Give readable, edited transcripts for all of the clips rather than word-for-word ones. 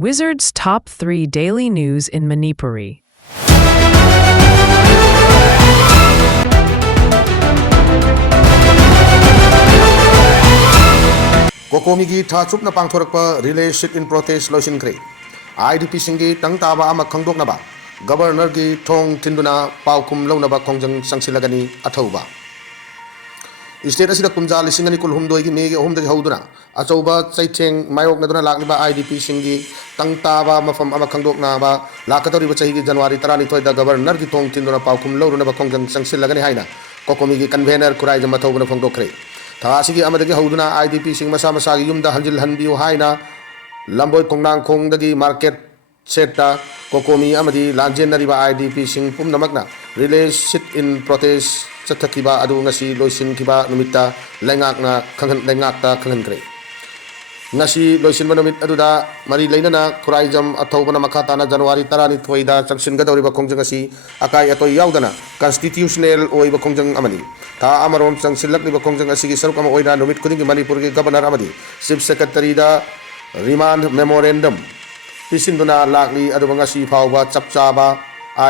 Wizard's Top 3 Daily News in Manipuri. Kokomigi Tachuk na pangthorakpa relationship in protest loisin kre. IDP singi tang taba ama khangdok na ba. Governor gi thong tinduna paukum law na ba kongjang sangsilagani athauba. State asida kumja lisingani kulhumdoi gi mege homda hauduna. Achauba chaitheng mayok na duna lakliba IDP singi tang taba mafam ama khangdok na ba lakatori ba chahi gi January 32 da governor gi thong tinduna paukum law na ba kongjang sangsilagani haina. Kokomigi convener kurai jama thawbana phongdok kre. Thasigi amadagi hauduna IDP sing masa masagi yumda hanjil hanbiu haina lamboi kongnang kongdagi market seta kokomi amadi lanjen nariba IDP sing pumnamakna relay sit in protest chathakiba adu ngasi loisin kiba numita lengakna khanghan lengakta khanghan kre ngasi loisin banumit aduda mari leinana khuraijam athobana makhatana January 32 da changsin gadoriba kongjang asi akai atoi yaudana constitutional oiba kongjang amani ta amarom changsilak ni ba kongjang asigi saruk ama oina numit kuding Manipur gi governor amadi chief secretary da remand memorandum pisinduna lakli adu ngasi phawba chapchaba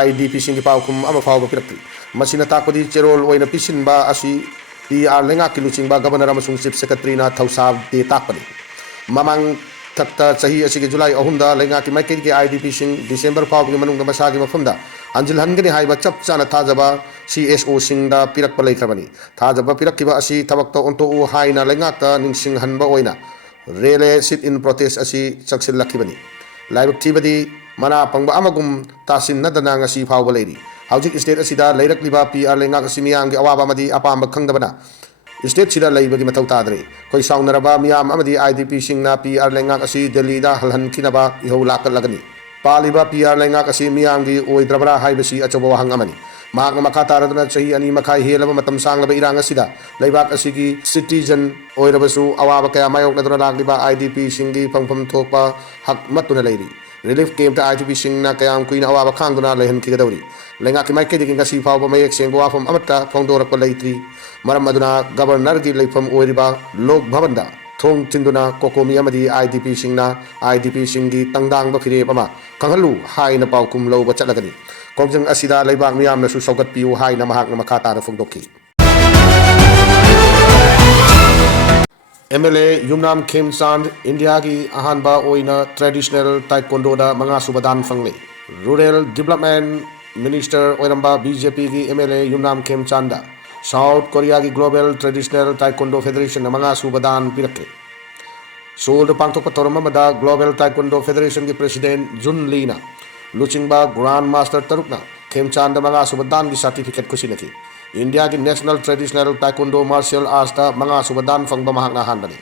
IDP singi paukum ama phawba pirakti masina takodi cherol oina pisinba asi PR lenga kiluchingba governor amasung chief secretary na thausa de takpani mamang takta chahi asigi July 3 da lenga ki maikei ki IDP sing December phawgi manung da masagi mafumda anjil hangani haiba chapchana thajaba CSO singda pirak palai khabani thajaba pirak kiba asi thabak to onto u haina lengakta ningsing hanba oina relay sit in protest asi chaksil lakhibani laibak thibadi mana pangba amagum tasin nadana ngasi phawba leiri haujik state asida leirakliba PR lengak asi miyang gi awaba madi apamba khangdabana state sida leibagi mathau tadre koi saunaraba miyam amadi IDP singna PR lengak asi Delhi da halhan kinaba ihau lakal lagani paliba PR lengak asi miyam gi oidrabra haibasi achoba wahang amani mak makataradna chahi ani makai helaba matam sanglaba irang asida leibak asigi citizen oirabasu awaba kaya mayok nadra lagliba IDP singi pangpam thokpa hak matuna leiri relief camp ta IDP singna kayam kuina awaba khangduna lehan kigadawri lenga ki maike dikin kasi phawba mayek sengbo afam amata phongdorakpa leitri maram aduna governor gi leifam oiriba lok bhavanda thong tinduna kokomi amadi IDP singna IDP singi tangdang ba phire ama kanghalu haina paukum loba chatlagani kongjang asida leibak miyam na su saugat piu haina mahak na makata na phongdokki MLA Yumnam Khemchand India gi ahanba oina traditional taekwondo da manga subadan fangle rural development minister oiramba BJP gi MLA Yumnam Khemchand South Korea gi global traditional taekwondo federation manga subadan pirakre Seoul da pangthokpa torama mada global taekwondo federation gi president Jun Lee na luchingba grand master tarukna Khemchand da manga subadan gi certificate kusinaki India ki national traditional taekwondo martial arts ta manga subadan fangba mahak na hanbani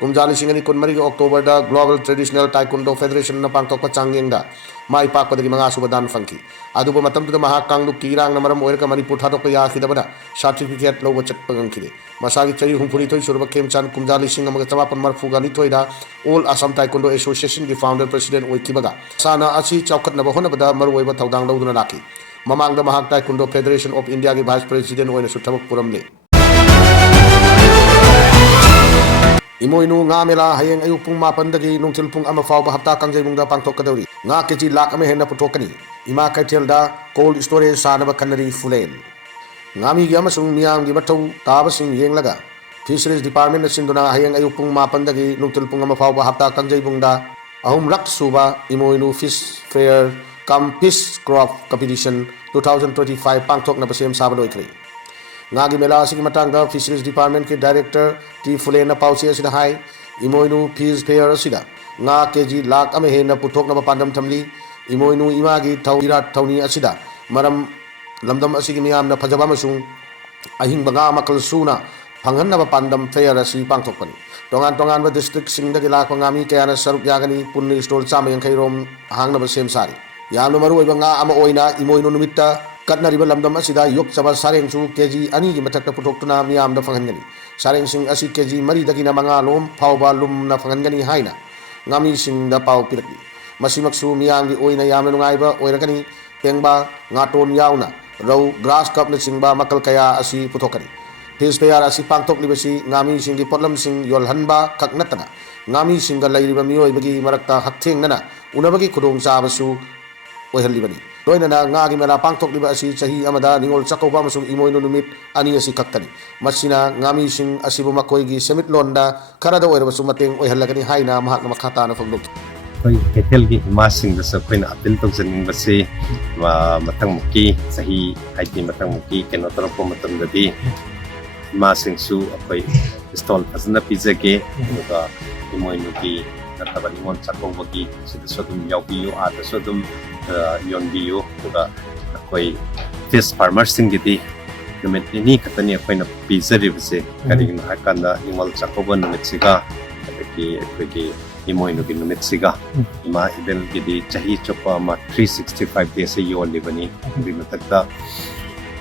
kumjali singani kunmari ki October da global traditional taekwondo federation na pangtokpa changyeng da mai pak padagi manga subadan fangki aduba matam tu mahak kanglu kirang na maram oirka Manipur thadok ya khidabana certificate lobo chatpangang khide masagi chari humphuri thoi surba Khemchand kumjali singam ga chamapan marfuga ni thoida all Assam taekwondo association ki founder president oikibaga sana achi chawkhat na bahona bada maru oiba thaudang loduna laki mamangda mahak taekwondo federation of India ki vice president oina su thabak puramle imoinu nga mela hayeng ayuk pung mapan dagi nungtil pung ama fawba hapta kangjay mungda pangtok kadawri nga keji lak ame henna putokani ima kaitel da cold storage sanaba kanari fulen ngami gi amasung miyam gi mathau taba sing yenglaga fisheries department na sinduna hayeng ayuk pung mapan dagi nungtil pung ama fawba hapta kangjay mungda ahum rak suba imoinu fish fair kam fish crop competition 2025 pangthok na pasem sabaloi kre ngagi mela asigi matangda fisheries department ke director ti fulena pausi asida hai imoinu fish fair asida nga keji lak ame hena puthok na pandam thamli imoinu imagi thauirat thauni asida maram lamdam asigi miyam na phajaba masung ahing banga makal suna phanghan na pandam fair asi pangthok pani tongan tongan ba district singda gi lak ngami kayana saruk yagani punni store chama yang khairom hangna ba sem sari yamno maru oiba nga ama oina imoinu numitta katna riba lamdam asida yok chaba sareng chu keji ani gi mathakta putoktuna miyam da phangangani sareng sing asi keji mari dagi na manga lom phawba lum na phangangani haina ngami sing da paw piraki masimaksu miyam gi oina yamna nungaiba oiragani pengba ngaton yauna rau grass cup na singba makal kaya asi putokani fish fair ꯑꯁꯤ ꯄꯥꯡꯊꯣꯛꯂꯤꯕꯁꯤ ꯉꯥꯃꯤꯁꯤꯡꯒꯤ ꯄꯣꯠꯂꯝꯁꯤꯡ ꯌꯣꯜꯍꯟꯕ ꯈꯛ ꯅꯠꯇꯅ ꯉꯥꯃꯤꯁꯤꯡꯒ ꯂꯩꯔꯤꯕ ꯃꯤꯑꯣꯏꯕꯒꯤ ꯃꯔꯛꯇ ꯍꯛꯊꯦꯡꯅꯅ ꯎꯅꯕꯒꯤ ꯈꯨꯗꯣꯡꯆꯥꯕꯁꯨ ꯑꯣꯏꯍꯜꯂꯤꯕꯅꯤ ꯂꯣꯏꯅꯅ ꯉꯥꯒꯤ ꯃꯦꯂꯥ ꯄꯥꯡꯊꯣꯛꯂꯤꯕ ꯑꯁꯤ ꯆꯍꯤ ꯑꯃꯗ ꯅꯤꯉꯣꯜ ꯆꯥꯛꯀꯧꯕ ꯑꯃꯁꯨꯡ ꯏꯃꯣꯏꯅꯨ ꯅꯨꯃꯤꯠ ꯑꯅꯤ ꯑꯁꯤ ꯈꯛꯇꯅꯤ ꯃꯁꯤꯅ ꯉꯥꯃꯤꯁꯤꯡ ꯑꯁꯤꯕꯨ ꯃꯈꯣꯏꯒꯤ ꯁꯦꯟꯃꯤꯠꯂꯣꯟꯗ ꯈꯔꯗ ꯑꯣꯏꯔꯕꯁꯨ ꯃꯇꯦꯡ ꯑꯣꯏꯍꯜꯂꯒꯅꯤ ꯍꯥꯏꯅ ꯃꯍꯥꯛꯅ ꯃꯈꯥ ꯇꯥꯅ ꯐꯣꯡꯗꯣꯛꯈꯤ ꯑꯩꯈꯣꯏ ꯀꯩꯊꯦꯜꯒꯤ ꯏꯃꯥꯁꯤꯡꯗꯁꯨ ꯑꯩꯈꯣꯏꯅ ꯑꯄꯤꯜ ꯇꯧꯖꯅꯤꯡꯕꯁꯤ ꯃꯊꯪꯃꯨꯛꯀꯤ ꯆꯍꯤ ꯍꯥꯏꯗꯤ ꯃꯊꯪꯃꯨꯛꯀꯤ ꯀꯩꯅꯣ ꯇꯧꯔꯛꯄ ꯃꯇꯝꯗꯗꯤ ꯏꯃꯥꯁꯤꯡꯁꯨ ꯑꯩꯈꯣꯏ ꯁ꯭ꯇꯣꯜ ꯐꯖꯅ ꯄꯤꯖꯒꯦ ꯑꯗꯨꯒ ꯏꯃꯣꯏꯅꯨꯒꯤ ꯅꯠꯇꯕ ꯅꯤꯉꯣꯜ ꯆꯥꯛꯀꯧꯕꯒꯤ ꯁꯤꯗꯁꯨ ꯑꯗꯨꯝ ꯌꯥꯎꯕꯤꯌꯨ ꯑꯥꯗꯁꯨ ꯑꯗꯨꯝ ꯌꯣꯟꯕꯤꯌꯨ ꯑꯗꯨꯒ ꯑꯩꯈꯣꯏ ꯐꯤꯁ ꯐꯥꯔꯃꯔꯁꯤꯡꯒꯤꯗꯤ ꯅꯨꯃꯤꯠ ꯅꯤꯅꯤ ꯈꯛꯇꯅꯤ ꯑꯩꯈꯣꯏꯅ ꯄꯤꯖꯔꯤꯕꯁꯦ ꯀꯔꯤꯒꯤꯅꯣ ꯍꯥꯏꯔꯀꯥꯟꯗ ꯅꯤꯉꯣꯜ ꯆꯥꯛꯀꯧꯕ ꯅꯨꯃꯤꯠꯁꯤꯒ ꯑꯗꯒꯤ ꯑꯩꯈꯣꯏꯒꯤ ꯏꯃꯣꯏꯅꯨꯒꯤ ꯅꯨꯃꯤꯠꯁꯤꯒ ꯏꯃꯥ ꯏꯕꯦꯜꯒꯤꯗꯤ ꯆꯍꯤ ꯆꯨꯞꯄ ꯑꯃ 365 ꯗꯦꯖꯁꯦ ꯌꯣꯜꯂꯤꯕꯅꯤ ꯑꯗꯨꯒꯤ ꯃꯊꯛꯇ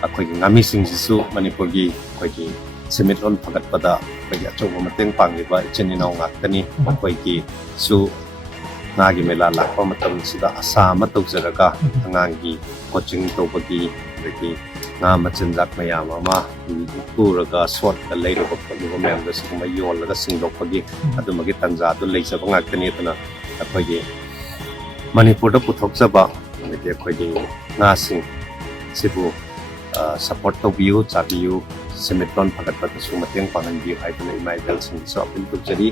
ꯑꯩꯈꯣꯏꯒꯤ ꯉꯥꯃꯤꯁꯤꯡꯁꯤꯁꯨ ꯃꯅꯤꯄꯨꯔꯒꯤ ꯑꯩꯈꯣꯏꯒꯤ ꯁꯦꯟꯃꯤꯠꯂꯣꯟ ꯐꯒꯠꯄꯗ ꯑꯩꯈꯣꯏꯒꯤ ꯑꯆꯧꯕ ꯃꯇꯦꯡ ꯄꯥꯡꯂꯤꯕ ꯏꯆꯤꯟ ꯏꯅꯥꯎ ꯉꯥꯛꯇꯅꯤ ꯃꯈꯣꯏꯒꯤꯁꯨ ꯉꯥꯒꯤ ꯃꯦꯂꯥ ꯂꯥꯛꯄ ꯃꯇꯝꯁꯤꯗ ꯑꯁꯥ ꯑꯃ ꯇꯧꯖꯔꯒ ꯑꯉꯥꯡꯒꯤ ꯀꯣꯆꯤꯡ ꯇꯧꯕꯒꯤ ꯑꯗꯒꯤ ꯉꯥ ꯃꯆꯤꯟꯖꯥꯛ ꯃꯌꯥꯝ ꯑꯃ ꯄꯨꯔꯒ ꯁꯣꯠꯀ ꯂꯩꯔꯨꯕ ꯈꯣꯠꯂꯨꯕ ꯃꯌꯥꯝꯗꯣ ꯁꯤꯒꯨꯝꯕ ꯌꯣꯜꯂꯒ ꯁꯤꯡꯗꯣꯛꯄꯒꯤ ꯑꯗꯨꯃꯒꯤ ꯇꯟꯖꯥꯗꯨ ꯂꯩꯖꯕ ꯉꯥꯛꯇꯅꯤ ꯑꯗꯨꯅ ꯑꯩꯈꯣꯏꯒꯤ ꯃꯅꯤꯄꯨꯔꯗ ꯄꯨꯊꯣꯛꯆꯕ ꯑꯗꯒꯤ ꯑꯩꯈꯣꯏꯒꯤ ꯉꯥꯁꯤꯡ ꯁꯤꯕꯨ ꯁꯄꯣꯔꯠ ꯇꯧꯕꯤꯌꯨ ꯆꯥꯕꯤꯌꯨ ꯁꯦꯟꯃꯤꯠꯂꯣꯟ ꯐꯒꯠꯄꯗꯁꯨ ꯃꯇꯦꯡ ꯄꯥꯡꯍꯟꯕꯤꯌꯨ ꯍꯥꯏꯗꯨꯅ ꯏꯃꯥ ꯏꯕꯦꯜꯁꯤꯡꯗꯁꯨ ꯑꯄꯤꯜ ꯇꯧꯖꯔꯤ